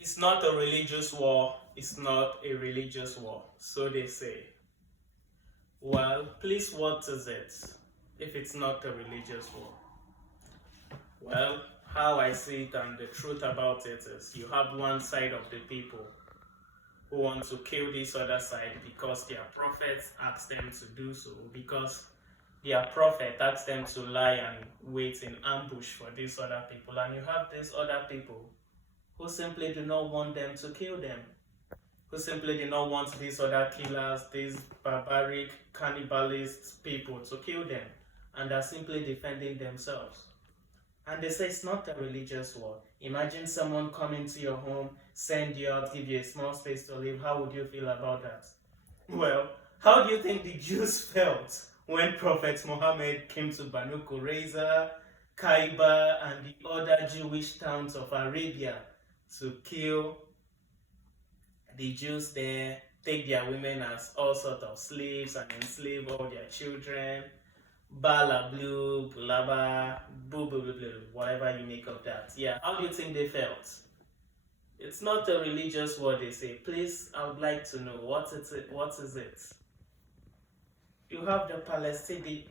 It's not a religious war. It's not a religious war. So they say. Well, please, what is it if it's not a religious war? Well, how I see it and the truth about it is you have one side of the people who want to kill this other side because their prophets asked them to do so, because their prophet asked them to lie and wait in ambush for these other people. And you have these other people who simply do not want them to kill them, who simply do not want these other killers, these barbaric cannibalist people to kill them, and are simply defending themselves. And they say it's not a religious war. Imagine someone coming to your home, send you out, give you a small space to live. How would you feel about that? Well, how do you think the Jews felt when Prophet Muhammad came to Banu Qurayza, Kaiba, and the other Jewish towns of Arabia to kill the Jews there, take their women as all sorts of slaves and enslave all their children? Bala blue, blabba, boo boo boo boo, whatever you make of that. Yeah, how do you think they felt? It's not a religious word, they say. Please, I would like to know what is it? What is it? You have the Palestinian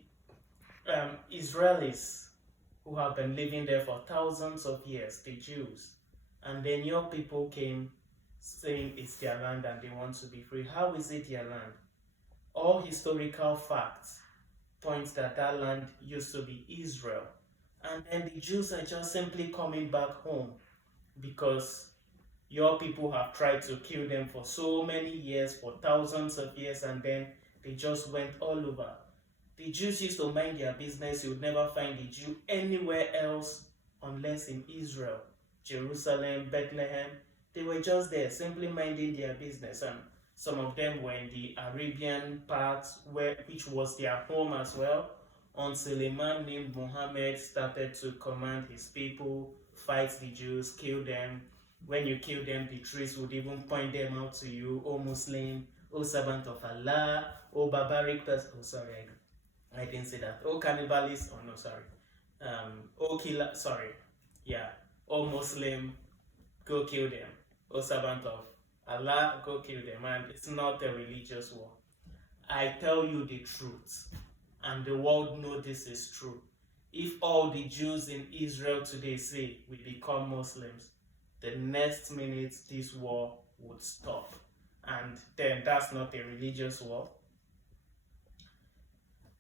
Israelis who have been living there for thousands of years, the Jews, and then your people came saying it's their land and they want to be free. How is it their land? All historical facts points that that land used to be Israel. And then the Jews are just simply coming back home because your people have tried to kill them for so many years, for thousands of years, and then they just went all over. The Jews used to mind their business. You would never find a Jew anywhere else unless in Israel, Jerusalem, Bethlehem. They were just there, simply minding their business. And some of them were in the Arabian part, which was their home as well, until a man named Muhammad started to command his people, fight the Jews, kill them. When you kill them, the trees would even point them out to you, O Muslim, O servant of Allah, O barbaric person. Oh, sorry, I didn't say that. O cannibalist. Oh, no, sorry. O killer. Sorry. Yeah. O Muslim, go kill them. O servant of Allah, go kill them. And it's not a religious war. I tell you the truth, and the world know this is true. If all the Jews in Israel today say we become Muslims, the next minute this war would stop. And then that's not a religious war.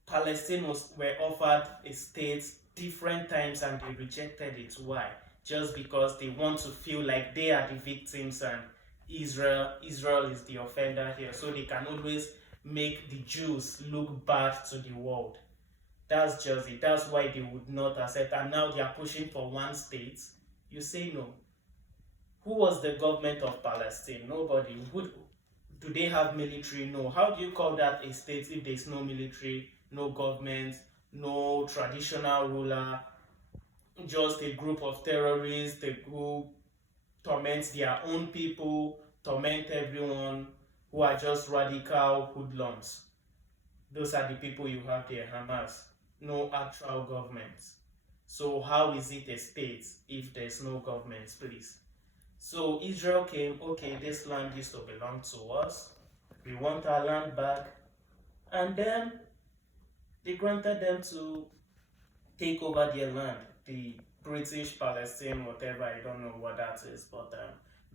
Palestine were offered a state different times and they rejected it. Why? Just because they want to feel like they are the victims and Israel is the offender here. So they can always make the Jews look bad to the world. That's just it. That's why they would not accept. And now they are pushing for one state. You say no. Who was the government of Palestine? Nobody. Do they have military? No. How do you call that a state if there's no military, no government, no traditional ruler, just a group of terrorists who torment their own people, torment everyone, who are just radical hoodlums? Those are the people you have there, Hamas. No actual government. So how is it a state if there's no government, please? So Israel came, okay, this land used to belong to us. We want our land back. And then they granted them to take over their land. The British Palestine, whatever, I don't know what that is, but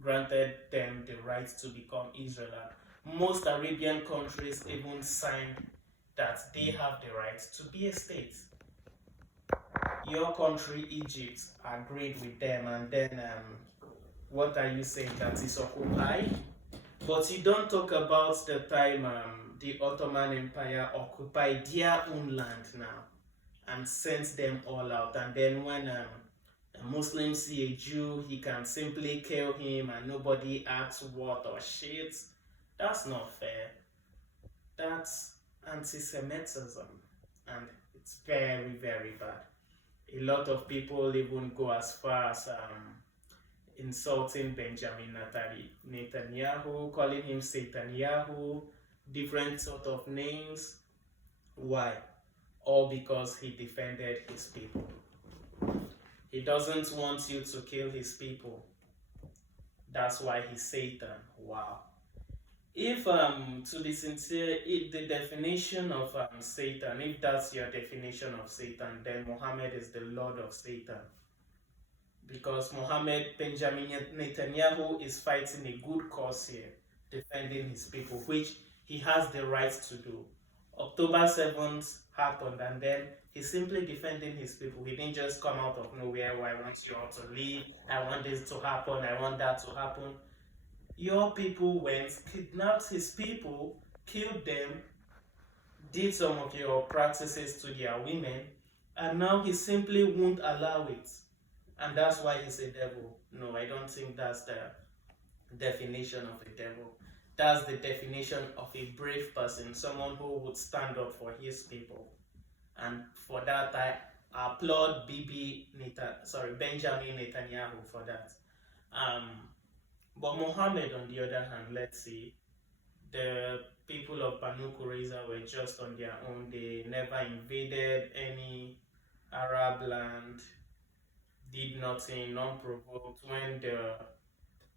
granted them the right to become Israel. Most Arabian countries even signed that they have the right to be a state. Your country, Egypt, agreed with them, and then what are you saying, that is occupied? But you don't talk about the time the Ottoman Empire occupied their own land now and sent them all out. And then when a Muslim see a Jew, he can simply kill him and nobody asks what or shit. That's not fair. That's anti-Semitism, and it's very, very bad. A lot of people even go as far as insulting Benjamin Netanyahu, calling him Satanyahu, different sort of names. Why? All because he defended his people. He doesn't want you to kill his people. That's why he's Satan. Wow. If to be sincere, if the definition of Satan, if that's your definition of Satan, then Muhammad is the Lord of Satan. Because Benjamin Netanyahu is fighting a good cause here, defending his people, which he has the right to do. October 7th happened, and then he's simply defending his people. He didn't just come out of nowhere, "Well, I want you all to leave, I want this to happen, I want that to happen." Your people went, kidnapped his people, killed them, did some of your practices to their women, and now he simply won't allow it. And that's why he's a devil. No, I don't think that's the definition of a devil. That's the definition of a brave person, someone who would stand up for his people. And for that, I applaud Benjamin Netanyahu for that. But Muhammad, on the other hand, let's see, the people of Banu Qurayza were just on their own. They never invaded any Arab land, did nothing unprovoked. When the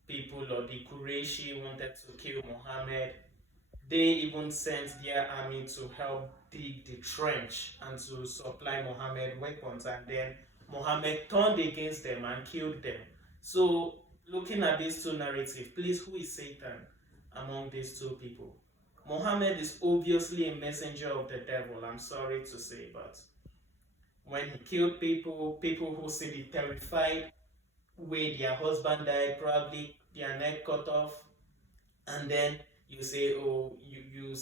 people of the Qurayshi wanted to kill Muhammad, they even sent their army to help dig the trench and to supply Muhammad weapons, and then Muhammad turned against them and killed them. So looking at these two narratives, please, who is Satan among these two people? Muhammad is obviously a messenger of the devil, I'm sorry to say, but when he killed people who see the terrified way their husband died, probably their neck cut off, and then you say, oh, you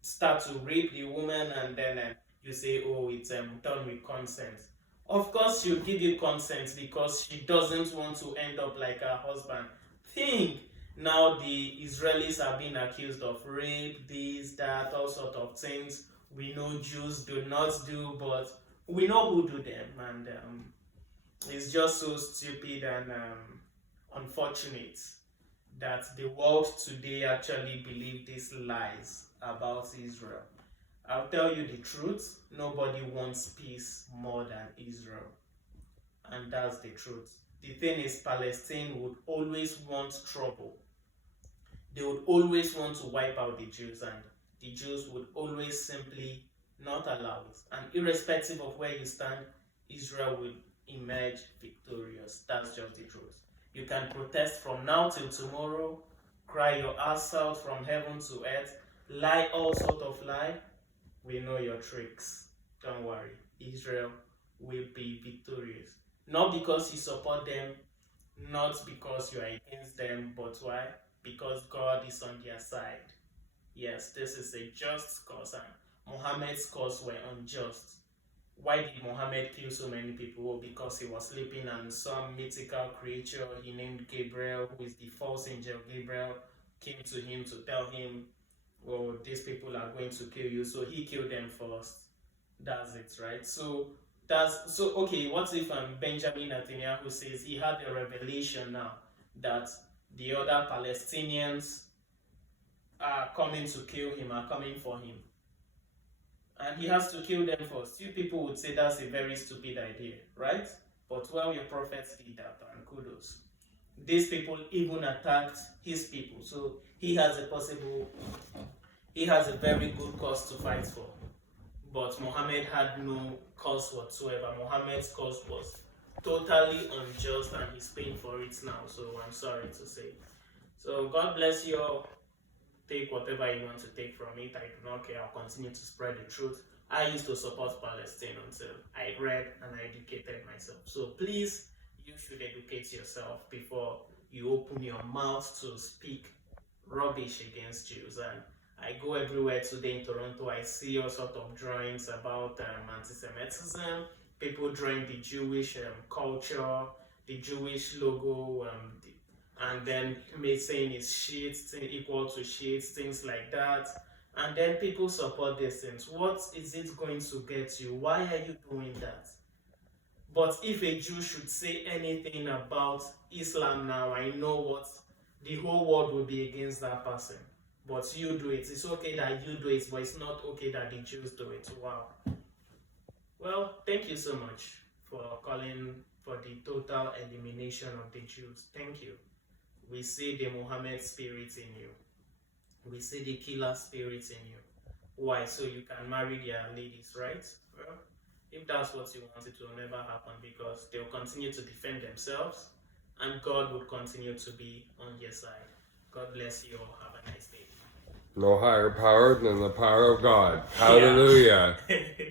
start to rape the woman, and then you say, oh, it's done with consent. Of course, she'll give you consent because she doesn't want to end up like her husband. Think now the Israelis are being accused of rape, this, that, all sort of things. We know Jews do not do, but we know who do them, and it's just so stupid and unfortunate that the world today actually believe these lies about Israel. I'll tell you the truth, nobody wants peace more than Israel. And that's the truth. The thing is, Palestine would always want trouble. They would always want to wipe out the Jews, and the Jews would always simply not allow it. And irrespective of where you stand, Israel will emerge victorious. That's just the truth. You can protest from now till tomorrow, cry your ass out from heaven to earth, lie all sort of lie. We know your tricks. Don't worry. Israel will be victorious. Not because you support them, not because you are against them, but why? Because God is on their side. Yes, this is a just cause, and Muhammad's cause were unjust. Why did Muhammad kill so many people? Well, because he was sleeping and some mythical creature he named Gabriel, who is the false angel Gabriel, came to him to tell him, well, these people are going to kill you. So he killed them first. That's it, right? So okay, what if Benjamin Netanyahu says he had a revelation now that the other Palestinians are coming to kill him, are coming for him, and he has to kill them first? You people would say that's a very stupid idea, right? But well, your prophets did that, and kudos. These people even attacked his people, so he has a very good cause to fight for. But Muhammad had no cause whatsoever. Muhammad's cause was totally unjust, and he's paying for it now, so I'm sorry to say. So God bless you all. Take whatever you want to take from it. I do not care. I'll continue to spread the truth. I used to support Palestine until I read and I educated myself. So please, you should educate yourself before you open your mouth to speak rubbish against Jews. And I go everywhere today in Toronto. I see all sorts of drawings about anti-Semitism. People drawing the Jewish culture, the Jewish logo, and then saying it's shit, equal to shit, things like that. And then people support these things. What is it going to get you? Why are you doing that? But if a Jew should say anything about Islam now, I know what the whole world will be against that person. But you do it. It's okay that you do it, but it's not okay that the Jews do it. Wow. Well, thank you so much for calling for the total elimination of the Jews. Thank you. We see the Muhammad spirit in you. We see the killer spirit in you. Why? So you can marry their ladies, right? Well, if that's what you want, it will never happen because they'll continue to defend themselves and God will continue to be on your side. God bless you all. Have a nice day. No higher power than the power of God. Hallelujah. Yeah.